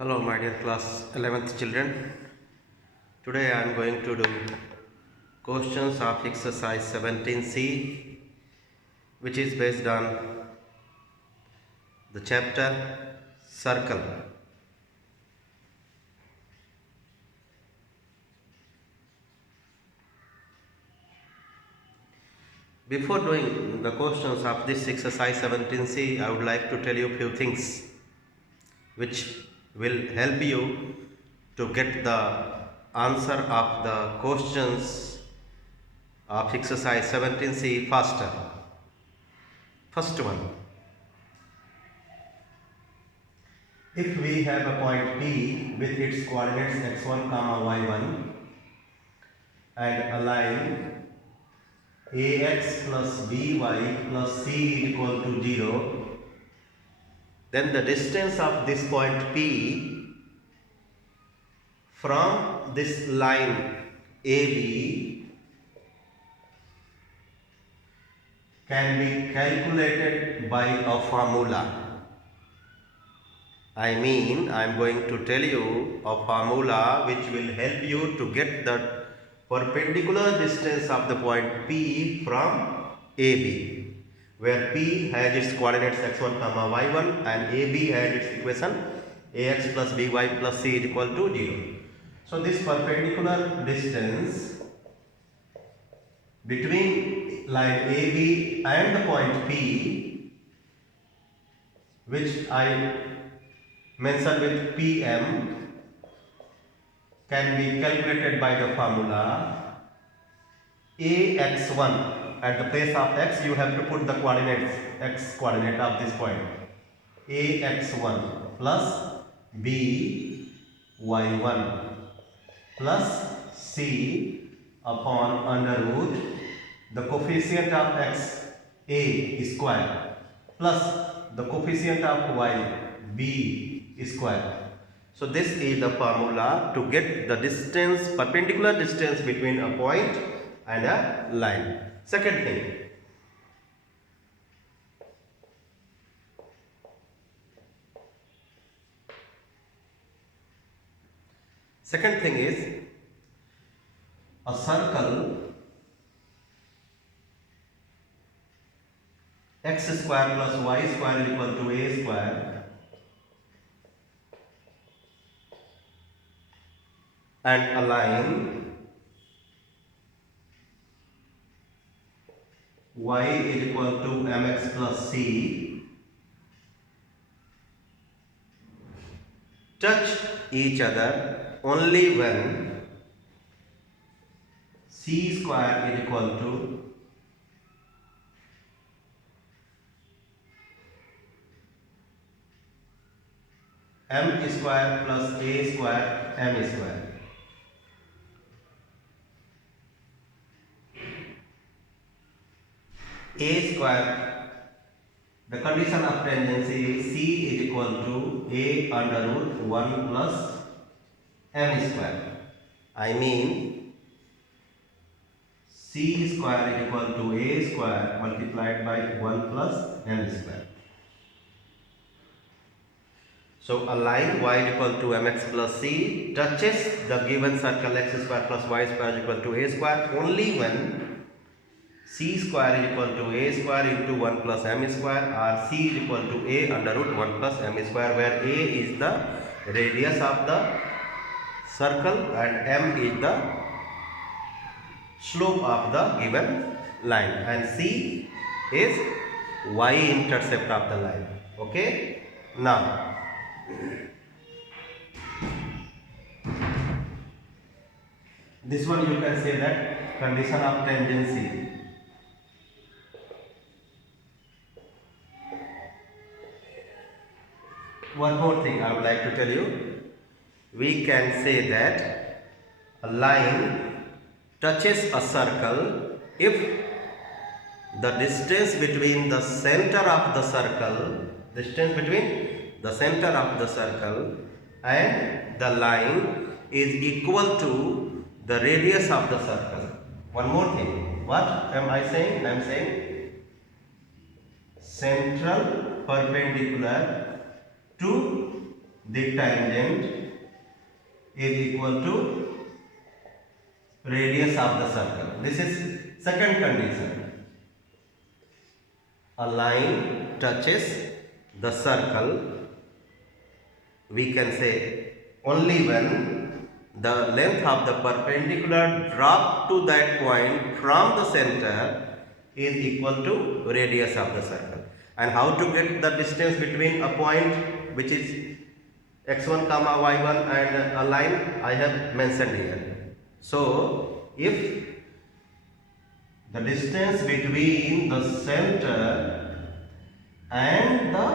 Hello, my dear class 11th children. Today I am going to do questions of exercise 17C, which is based on the chapter Circle. Before doing the questions of this exercise 17C, I would like to tell you a few things which will help you to get the answer of the questions of exercise 17C faster. First one, if we have a point P with its coordinates x1, y1 and a line ax plus by plus c is equal to 0, then the distance of this point P from this line AB can be calculated by a formula. I am going to tell you a formula which will help you to get the perpendicular distance of the point P from AB, where P has its coordinates x1, y1 and AB has its equation ax plus by plus c is equal to 0. So this perpendicular distance between line AB and the point P, which I mentioned with PM, can be calculated by the formula ax1. At the place of x you have to put the coordinates, x coordinate of this point, ax1 plus by1 plus c upon under root the coefficient of x a square plus the coefficient of y b square. So this is the formula to get the distance, perpendicular distance between a point and a line. Second thing is a circle x square plus y square is equal to a square and a line y is equal to mx plus c touch each other only when c square is equal to m square plus a square m square. A square, the condition of tangency is c is equal to a under root 1 plus m square. C square is equal to a square multiplied by 1 plus m square. So a line y is equal to mx plus c touches the given circle x square plus y square is equal to a square only when c square is equal to a square into 1 plus m square, or c is equal to a under root 1 plus m square, where a is the radius of the circle and m is the slope of the given line and c is y intercept of the line. Okay, now this one you can say that condition of tangency. One more thing I would like to tell you. We can say that a line touches a circle if the distance between the center of the circle, and the line is equal to the radius of the circle. One more thing. What am I saying? I am saying central perpendicular to the tangent is equal to radius of the circle. This is second condition. A line touches the circle, we can say, only when the length of the perpendicular drop to that point from the center is equal to radius of the circle. And how to get the distance between a point which is x1 comma y1 and a line I have mentioned here. So if the distance between the center and the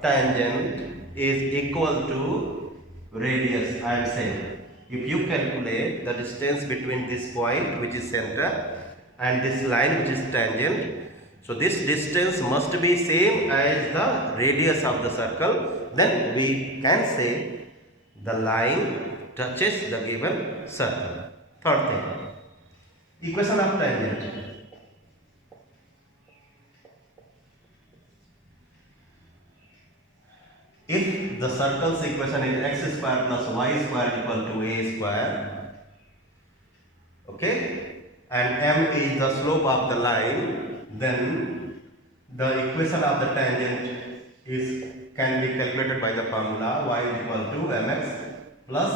tangent is equal to radius, I am saying, if you calculate the distance between this point which is center and this line which is tangent, so this distance must be same as the radius of the circle, then we can say the line touches the given circle. Third thing, equation of tangent. If the circle's equation is x square plus y square equal to a square, okay, and m is the slope of the line, then the equation of the tangent can be calculated by the formula y is equal to mx plus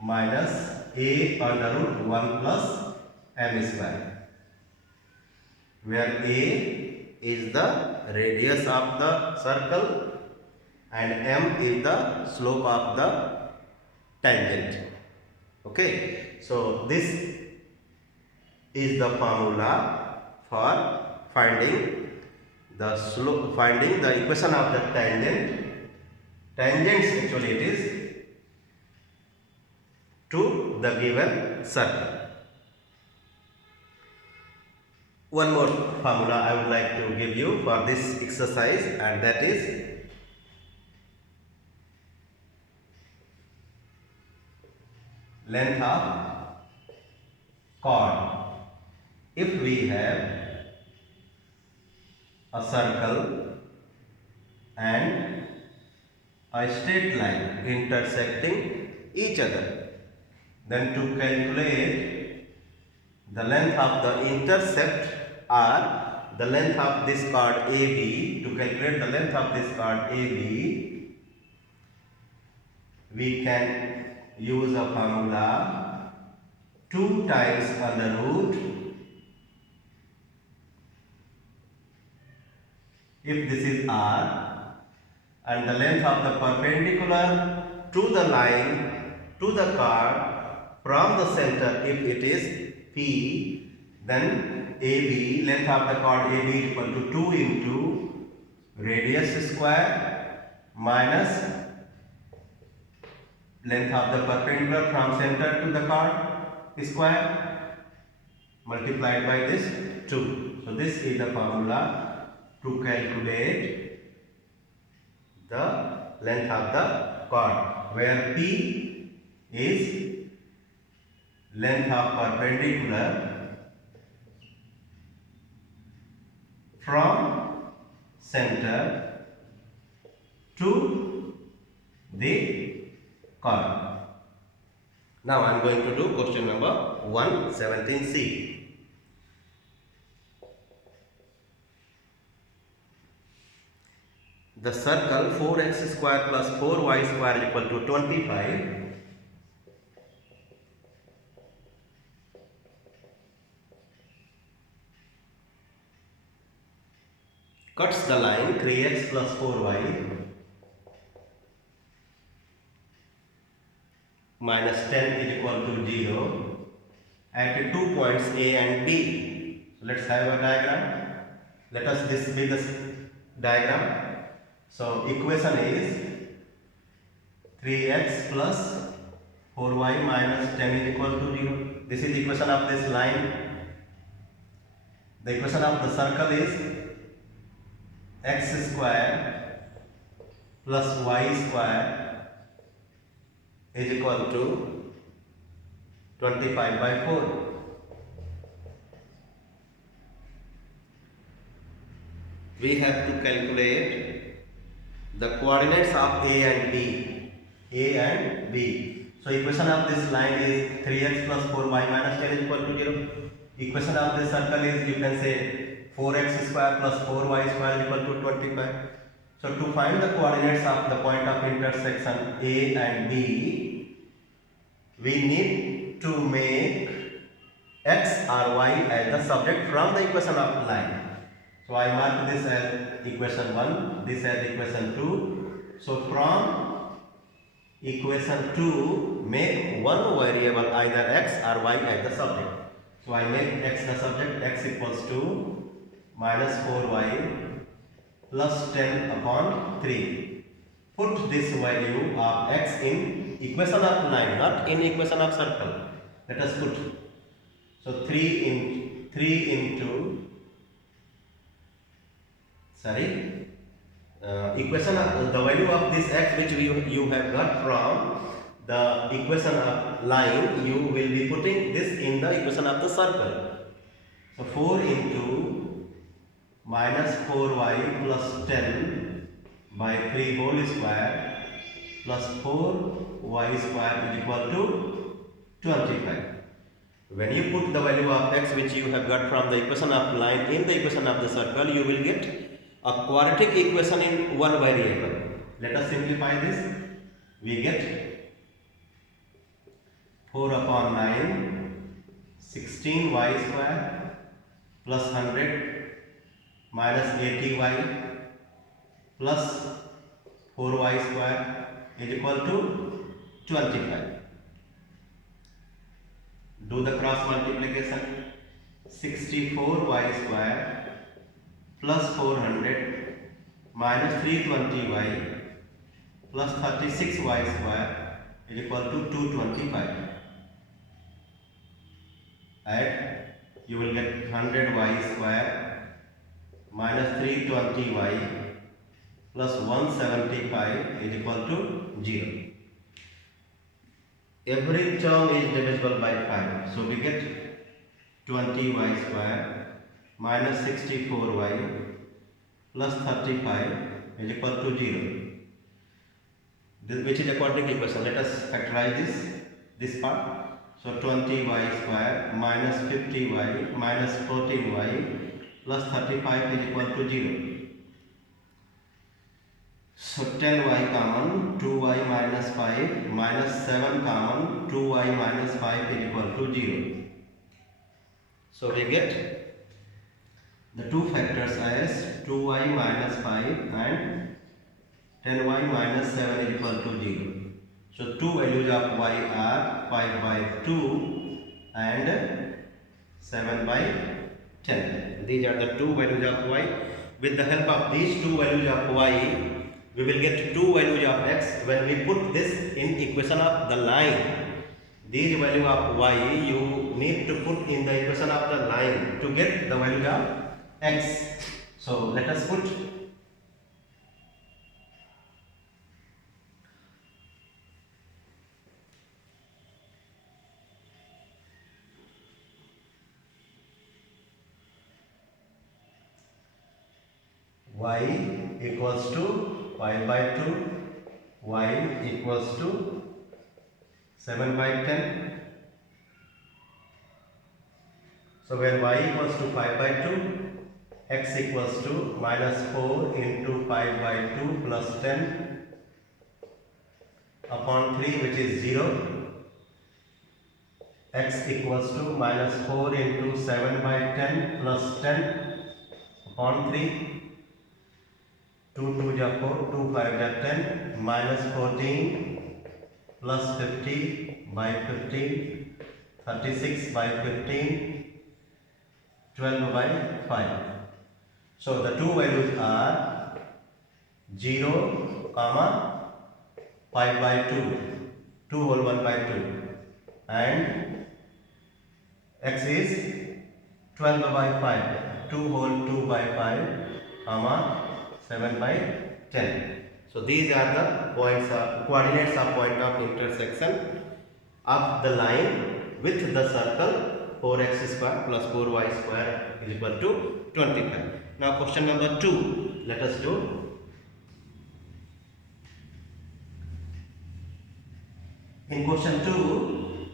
minus a under root 1 plus m square, where a is the radius of the circle and m is the slope of the tangent. Okay, so this is the formula for finding the equation of the tangent. Tangents actually it is to the given circle. One more formula I would like to give you for this exercise, and that is length of chord. If we have a circle and a straight line intersecting each other, then to calculate the length of the intercept or the length of this chord AB, to calculate the length of this chord AB, we can use a formula 2 times under root, if this is R, and the length of the perpendicular to the line to the chord from the center, if it is P, then AB, length of the chord AB is equal to 2 into radius square minus length of the perpendicular from center to the chord square multiplied by this 2. So this is the formula to calculate the length of the chord, where P is length of perpendicular from center to the chord. Now I am going to do question number 117C. The circle 4x square plus 4y square is equal to 25 cuts the line 3x plus 4y minus 10 is equal to 0 at 2 points A and B. So let's have a diagram. Let us this be the diagram. So equation is 3x plus 4y minus 10 is equal to 0. This is the equation of this line. The equation of the circle is x square plus y square is equal to 25 by 4. We have to calculate the coordinates of A and B. A and B. So equation of this line is 3x plus 4y minus 10 is equal to 0. Equation of this circle is, you can say, 4x square plus 4y square is equal to 25. So to find the coordinates of the point of intersection A and B, we need to make x or y as the subject from the equation of line. So I mark this as equation 1, this as equation 2. So from equation 2, make one variable either x or y as the subject. So I make x the subject, x equals to minus 4y plus 10 upon 3. Put this value of x in equation of line, not in equation of circle. Let us put. So 3 into equation of the value of this x which you have got from the equation of line, you will be putting this in the equation of the circle. So 4 into minus 4y plus 10 by 3 whole square plus 4y square is equal to 25. When you put the value of x which you have got from the equation of line in the equation of the circle, you will get a quadratic equation in one variable. Let us simplify this. We get 4 upon 9, 16y square plus 100 minus 80y plus 4y square is equal to 25. Do the cross multiplication. 64y square plus 400 minus 320y plus 36y square is equal to 225. Add, you will get 100y square minus 320y plus 175 is equal to 0. Every term is divisible by 5. So we get 20y square minus 64y plus 35 is equal to 0. This, which is a quadratic equation. Let us factorize this part. So 20y square minus 50y minus 14y plus 35 is equal to 0. So 10y common, 2y minus 5 minus 7 common, 2y minus 5 is equal to 0. So we get the two factors as 2y minus 5 and 10y minus 7 is equal to 0. So two values of y are 5 by 2 and 7 by 10. These are the two values of y. With the help of these two values of y, we will get two values of x. When we put this in equation of the line, these value of y you need to put in the equation of the line to get the value of x. So let us put y equals to 5 by 2, y equals to 7 by 10. So when y equals to 5 by 2, x equals to minus 4 into 5 by 2 plus 10 upon 3, which is 0. X equals to minus 4 into 7 by 10 plus 10 upon 3. 2 2 ja 4, 2 5 ja 10, minus 14 plus 50 by 15, 36 by 15, 12 by 5. So the two values are 0, comma 5 by 2, 2 whole 1 by 2, and x is 12 by 5, 2 whole 2 by 5, comma 7 by 10. So these are the points of coordinates of point of intersection of the line with the circle 4x square plus 4y square is equal to 25. Now question number 2, let us do. In question 2,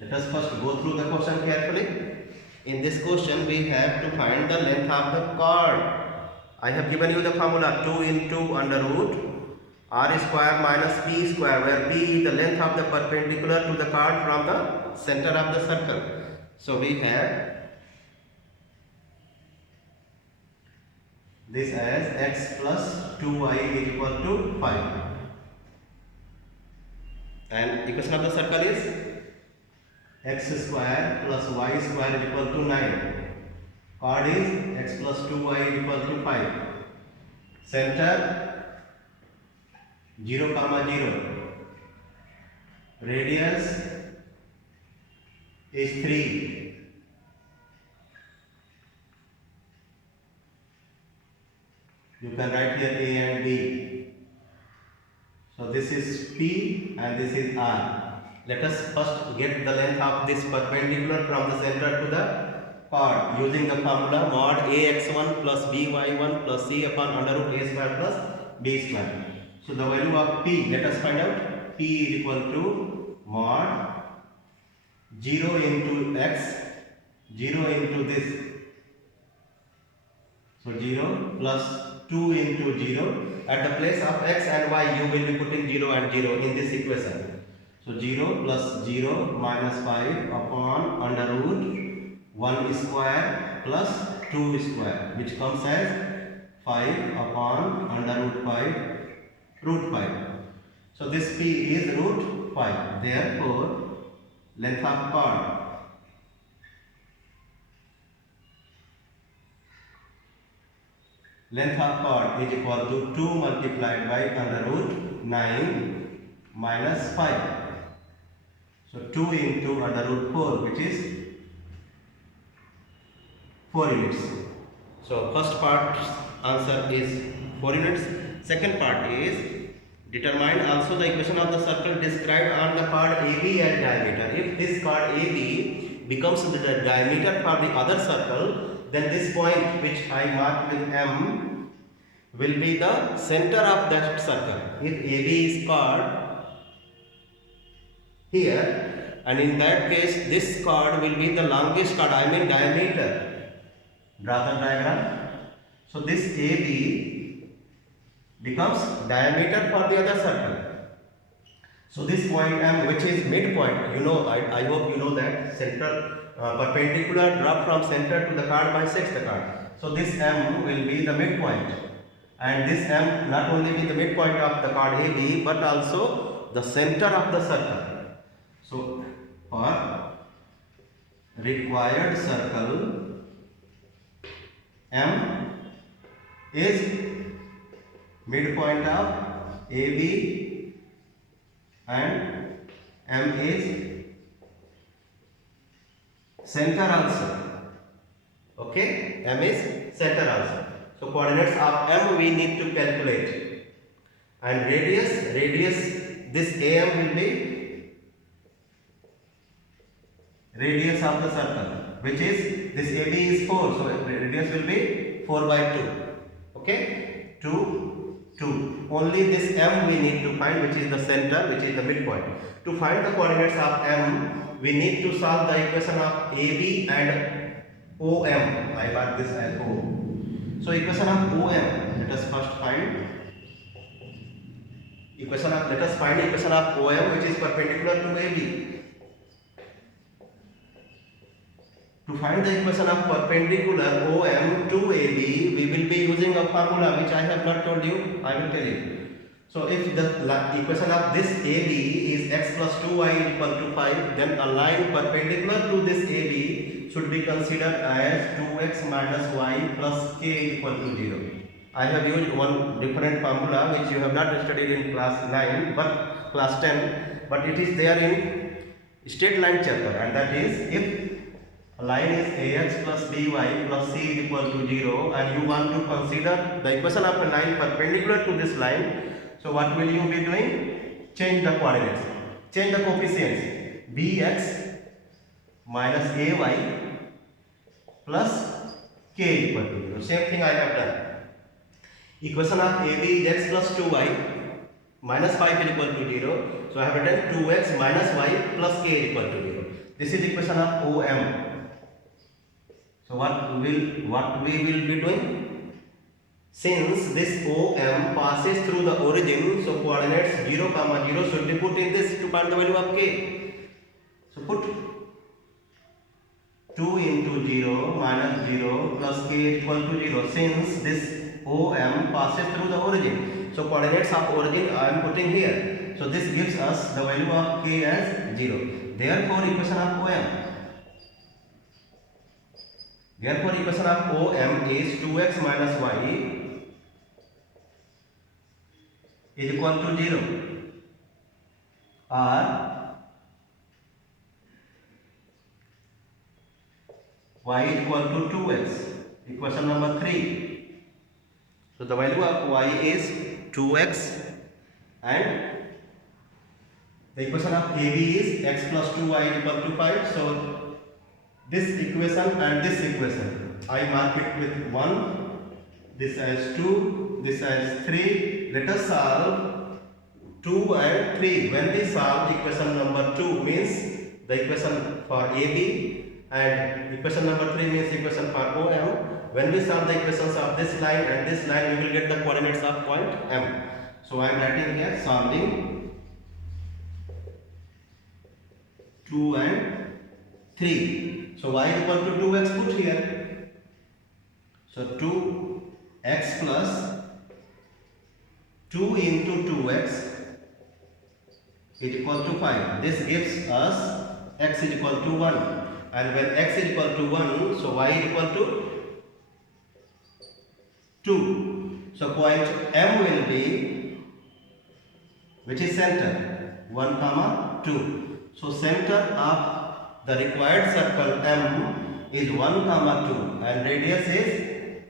let us first go through the question carefully. In this question, we have to find the length of the chord. I have given you the formula 2 into under root r square minus p square, where p is the length of the perpendicular to the chord from the center of the circle. So we have this as x plus 2y is equal to 5. And equation of the circle is x square plus y square is equal to 9. Chord is x plus 2y is equal to 5. Center 0, 0. Radius is 3. You can write here A and B. So this is P and this is R. Let us first get the length of this perpendicular from the center to the chord using the formula mod ax1 plus by1 plus c upon under root a square plus b square. So the value of P, let us find out. P is equal to mod 0 into x, 0 into this. So 0 plus 2 into 0. At the place of x and y, you will be putting 0 and 0 in this equation. So 0 plus 0 minus 5 upon under root 1 square plus 2 square, which comes as 5 upon under root 5 root 5. So this P is root 5. Therefore, length of chord is equal to 2 multiplied by under root 9 minus 5. So 2 into under root 4, which is 4 units. So first part answer is 4 units. Second part is determine also the equation of the circle described on the chord AB as diameter. If this chord AB becomes the diameter for the other circle, then this point which I marked with M will be the center of that circle. If AB is chord here, and in that case this chord will be the longest chord, I mean diameter. Draw the diagram. So this AB becomes diameter for the other circle. So this point M, which is midpoint, you know, I hope you know that central perpendicular drop from center to the chord bisects the chord. So this M will be the midpoint, and this M not only be the midpoint of the chord AB but also the center of the circle. So for required circle, M is midpoint of AB and M is center also. Okay, M is center also. So coordinates of M we need to calculate, and radius this AM will be radius of the circle, which is this AB is 4, so radius will be 4 by 2. Okay, 2. Only this M we need to find, which is the center, which is the midpoint. To find the coordinates of M, we need to solve the equation of AB and OM. I mark this as O. So equation of OM, let us first find equation of OM, which is perpendicular to AB. To find the equation of perpendicular OM to AB, we will be using a formula which I have not told you. I will tell you. So if the equation of this AB is x plus 2y equal to 5, then a line perpendicular to this AB should be considered as 2x minus y plus k equal to 0. I have used one different formula which you have not studied in class 9 but class 10, but it is there in straight line chapter, and that is if a line is ax plus by plus c is equal to 0 and you want to consider the equation of a line perpendicular to this line, so what will you be doing? Change the coordinates, change the coefficients. Bx minus ay plus k equal to 0. Same thing I have done. Equation of AB is x plus 2y minus 5 is equal to 0. So I have written 2x minus y plus k is equal to 0. This is the equation of OM. So what we will be doing? Since this OM passes through the origin, so coordinates 0, 0 should be put in this to find the value of k. So put 2 into 0 minus 0 plus k is equal to 0. Since this OM passes through the origin, so coordinates of origin I am putting here. So this gives us the value of k as 0. Therefore equation of OM. Therefore equation of OM is 2x minus y is equal to 0, or y is equal to 2x. Equation number 3. So the value of y is 2x and the equation of AB is x plus 2y equal to 5. So this equation and this equation I mark it with 1, this as 2, this as 3. Let us solve 2 and 3. When we solve equation number 2 means the equation for AB and equation number 3 means equation for OM. When we solve the equations of this line and this line, we will get the coordinates of point M. So I am writing here solving 2 and 3. So y is equal to 2x put here. So 2x plus 2 into 2x is equal to 5. This gives us x is equal to 1. And when x is equal to 1, so y is equal to 2. So point M will be, which is center, 1 comma 2. So center of the required circle M is 1 comma 2 and radius is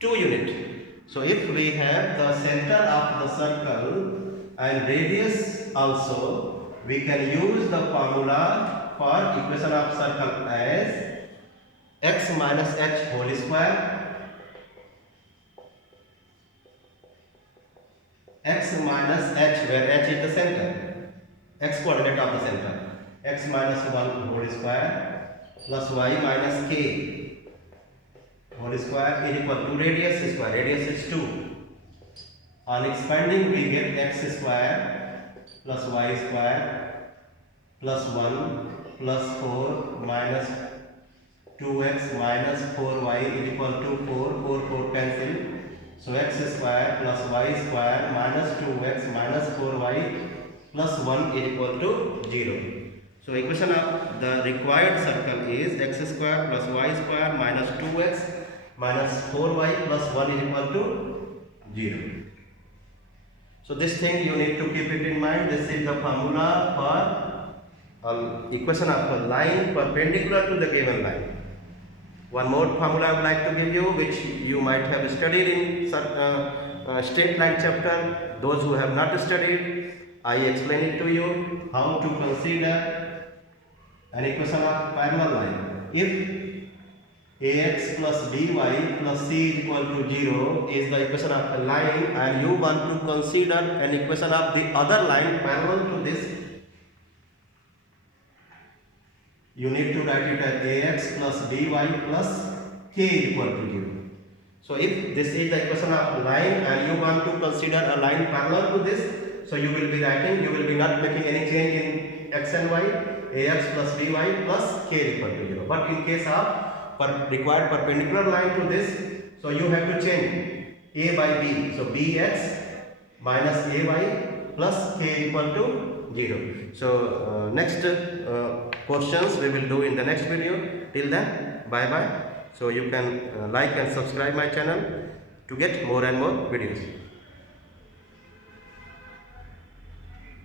2 unit. So if we have the center of the circle and radius also, we can use the formula for equation of circle as x minus h whole square, x minus h where h is the center, x coordinate of the center, x minus 1 whole square plus y minus k whole square is equal to radius square. Radius is 2. On expanding we get x square plus y square plus 1 plus 4 minus 2x minus 4y is equal to 4. 4 cancel. So x square plus y square minus 2x minus 4y plus 1 is equal to 0. So equation of the required circle is x square plus y square minus 2x minus 4y plus 1 is equal to 0. So this thing you need to keep it in mind. This is the formula for equation of a line perpendicular to the given line. One more formula I would like to give you, which you might have studied in straight line chapter. Those who have not studied, I explain it to you how to consider an equation of parallel line. If ax plus by plus c is equal to 0 is the equation of a line and you want to consider an equation of the other line parallel to this, you need to write it as ax plus by plus k is equal to 0. So if this is the equation of line and you want to consider a line parallel to this, so you will be writing, you will be not making any change in x and y, ax plus by plus k is equal to 0. But in case of required perpendicular line to this, so you have to change a by b. So bx minus ay plus k equal to 0. So next questions we will do in the next video. Till then, bye bye. So you can like and subscribe my channel to get more and more videos.